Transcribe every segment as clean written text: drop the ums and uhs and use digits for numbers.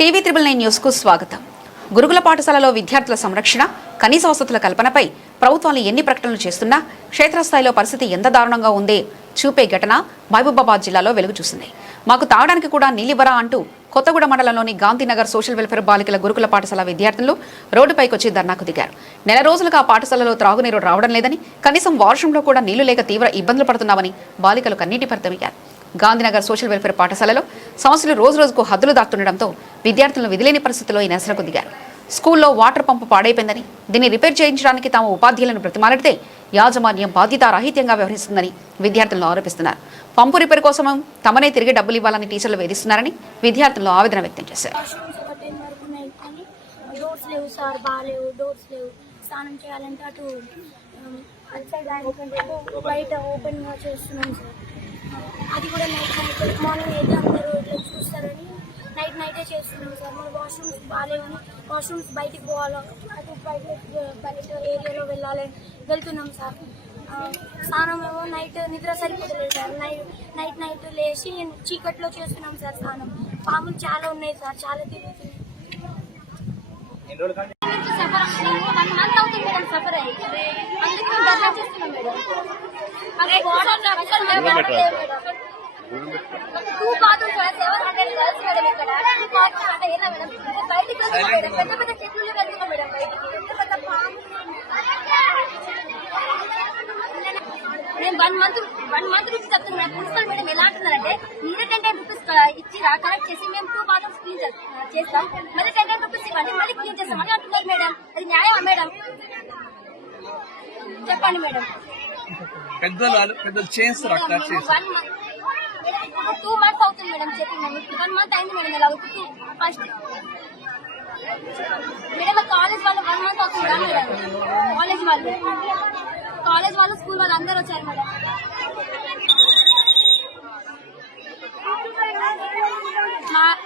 TV 9 news కు స్వాగతం. గురుకుల పాఠశాలలో విద్యార్థుల సంరక్షణ, కనీస వసతుల కల్పనపై ప్రభుత్వాలు ఎన్ని ప్రకటనలు చేస్తున్నా క్షేత్రస్థాయిలో పరిస్థితి ఎంత దారుణంగా ఉందే చూపే ఘటన మహబూబాబాద్ జిల్లాలో వెలుగు చూసింది. మాకు తాగడానికి కూడా నీలివ్వరా అంటూ కొత్తగూడ మండలంలోని గాంధీనగర్ సోషల్ వెల్ఫేర్ బాలికల గురుకుల పాఠశాల విద్యార్థులు రోడ్డుపైకొచ్చి ధర్నాకు దిగారు. నెల రోజులుగా ఆ పాఠశాలలో త్రాగునీరు రావడం లేదని, కనీసం వాష్రూంలో కూడా నీళ్లు లేక తీవ్ర ఇబ్బందులు పడుతున్నామని బాలికలు కన్నీటి పరతమయ్యారు. గాంధీనగర్ సోషల్ వెల్ఫేర్ పాఠశాలలో సమస్యలు రోజురోజుకు హద్దులు దాటుతుండటంతో విద్యార్థులను విధిలేని పరిస్థితిలో ఈ నిరసనకు దిగారు. స్కూల్లో వాటర్ పంపు పాడైపోయిందని, దీన్ని రిపేర్ చేయించడానికి తాము ఉపాధ్యాయులను బ్రతిమాలిడితే యాజమాన్యం బాధ్యతారాహిత్యంగా వ్యవహరిస్తుందని విద్యార్థులను ఆరోపిస్తున్నారు. పంపు రిపేర్ కోసం తమనే తిరిగి డబ్బులు ఇవ్వాలని టీచర్లు వేధిస్తున్నారని విద్యార్థులు ఆవేదన వ్యక్తం చేశారు. అది కూడా నైట్ మార్నింగ్ అయితే అందరూ ఇట్లా చూస్తారని నైటే చేస్తున్నాం సార్. మన వాష్రూమ్స్ బాగాలేవని వాష్రూమ్స్ బయటికి పోవాలో అటు బయట ఏరియాలో వెళ్తున్నాం సార్. స్నానం ఏమో నైట్ నిద్ర సరిపోతలేదు సార్. నైట్ లేచి చీకట్లో చేస్తున్నాం సార్ స్నానం. పాములు చాలా ఉన్నాయి సార్, చాలా తిరుగుతున్నాయి. సఫర్ 1 month అవుతుంది మేడం సఫర్ అయ్యి. అందుకే మేము ధర్నా చేస్తున్నాం madam. Two bathrooms 700 girls madam. ఇక్కడ అంటే ఎలా మేడం బయటికి వెళ్తున్నాం మేడం. పెద్ద పెద్ద చెట్లు వెళ్తున్నాం మేడం బయటికి. పెద్ద పాము మేము 1 month నుంచి చెప్తున్నాం మేడం. ప్రిన్సిపల్ మేడం ఎలా అంటున్నారంటే మీరే 10 రూపీస్ ఇచ్చిరా కలెక్ట్ చేసి మేము 2 బాత్రూమ్స్ క్లీన్ చేస్తాం, మళ్ళీ 10 రూపీస్ ఇవ్వండి మళ్ళీ క్లీన్ చేస్తాం అని అంటున్నారు మేడం. అది న్యాయమా మేడం? చెప్పండి మేడం. పెద్దలు చేస్తారు అట్లా చేస్తారు. 2 months అవుతుంది మేడం చెప్పి. 1 month అయింది మేడం. ఇలా ఫస్ట్ మేడం కాలేజ్ వాళ్ళు 1 month అవుతుంది కదా మేడం. కాలేజ్ వాళ్ళు స్కూల్ వాళ్ళు అందరూ వచ్చారు మేడం.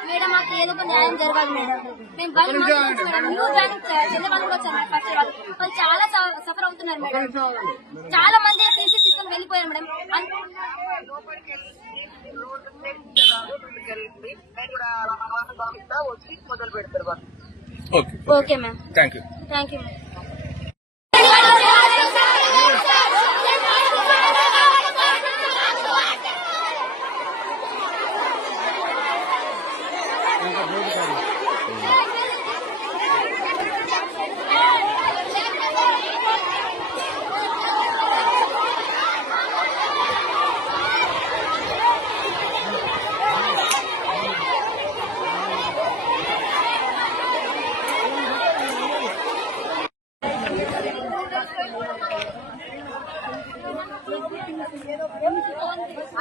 మేడం మాకు ఏదో ఒక న్యాయం జరగాలి మేడం. మేము 1 month నుంచి మేడం న్యూ జాయిన్ చెల్లె వాళ్ళు కూడా వచ్చారు ఫస్ట్ వాళ్ళు చాలా సఫర్ అవుతున్నారు మేడం. చాలా మంది టీసీ తీసుకొని వెళ్ళిపోయారు madam. Okay ma'am, thank you ma'am.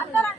అందరూ